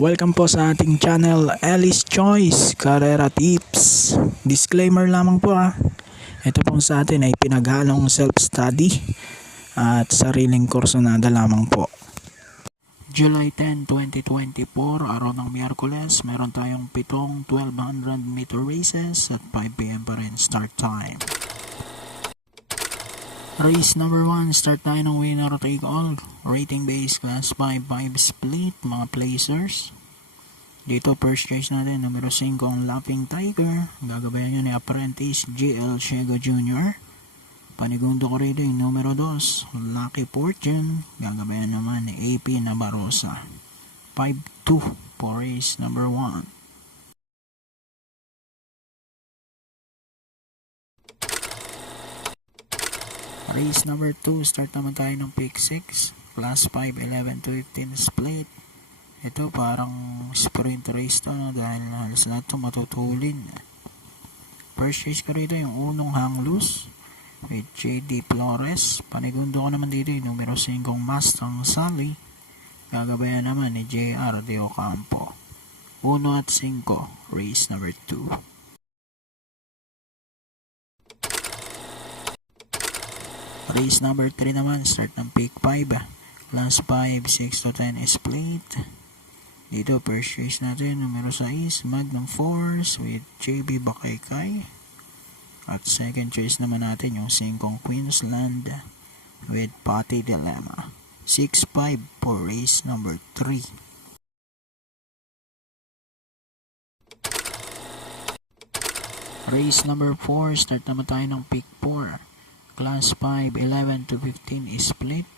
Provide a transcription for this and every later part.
Welcome po sa ating channel, Alice Choice Carrera Tips. Disclaimer lamang po Ito pong sa atin ay pinaghalong self-study at sariling kursunada lamang po. July 10, 2024, araw ng Miyerkules, meron tayong 7 1200 meter races at 5 PM pa rin start time. Race number 1, start tayo ng winner take all. Rating base class 5 split, mga placers. Dito first choice natin, numero 5 ang Laughing Tiger. Gagabayan nyo ni Apprentice GL Shego Jr. Panigundo ko rito yung numero 2, Lucky Fortune. Gagabayan naman ni AP Nabarosa. 5-2 for race number 1. Race number 2, start naman tayo ng pick 6, class 5, 11 to 15 split. Ito parang sprint race to dahil halos lahat ito matutulin. First race ko rito yung unong Hang Loose with JD Flores. Panigundo ko naman dito yung numero 5 Mustang Sally. Gagabayan naman ni JR De Ocampo. 1 at 5, race number 2. Race number 3 naman, start ng pick 5, class 5, 6 to 10 split. Dito first race natin, numero 6, Magnum Force with JB Bakaykay. At second choice naman natin yung 5 Queensland with Patty Dilemma. 6-5 for race number 3. Race number 4, start naman tayo ng pick 4. Class 5, 11 to 15 split.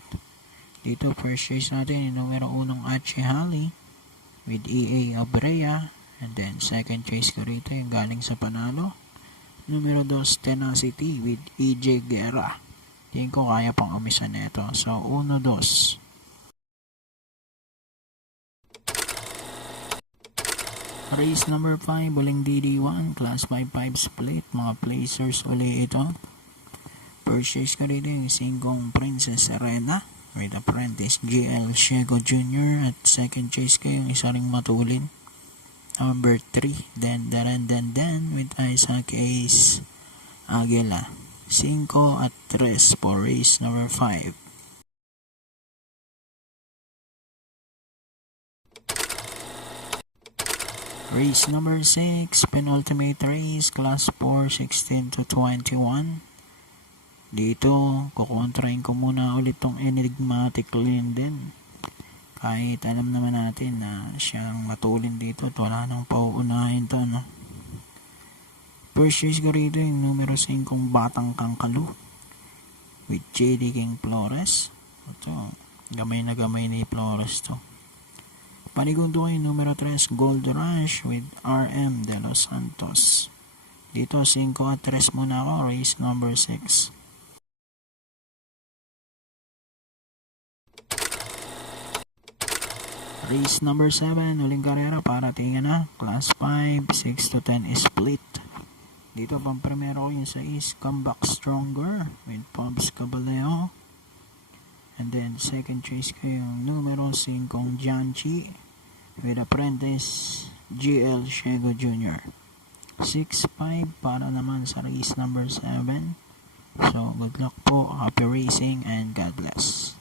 Dito first choice natin yung numero 1 Achi Hali with EA Abrea. And then second choice ko rito yung galing sa panalo, numero 2 Tenacity with EJ Guerra. Tingin ko kaya pang umisa nito. So 1-2. Race number 5, uling DD1, class 5-5 split, mga placers uli ito. First choice ko rito yung 5 Princess Serena with Apprentice GL Shego Jr. At second choice ko yung isa ring matulin, number 3 then with Isaac Ace Aguila. 5 at 3 for race number 5. Race number 6, penultimate race, class 4, 16 to 21. Dito, kukontrahin ko muna ulit tong Enigmatic Linden. Kahit alam naman natin na siyang matulin dito at wala nang pauunahin to, no? First choice ko rito yung numero 5 Batang Kangkalu with JD King Flores. Ito, gamay na gamay ni Flores to. Panigundo ko yung numero 3 Gold Rush with RM De Los Santos. Dito 5 at 3 muna ako, race number 6. Race number 7, uling karera para tingnan na, class 5, 6 to 10 split. Dito pang primero ko yung 6 Comeback Stronger with Pops Caballero. And then second choice ko yung numero 5 Janchi with Apprentice GL Shego Jr. 6-5 para naman sa race number 7. So good luck po, happy racing and God bless.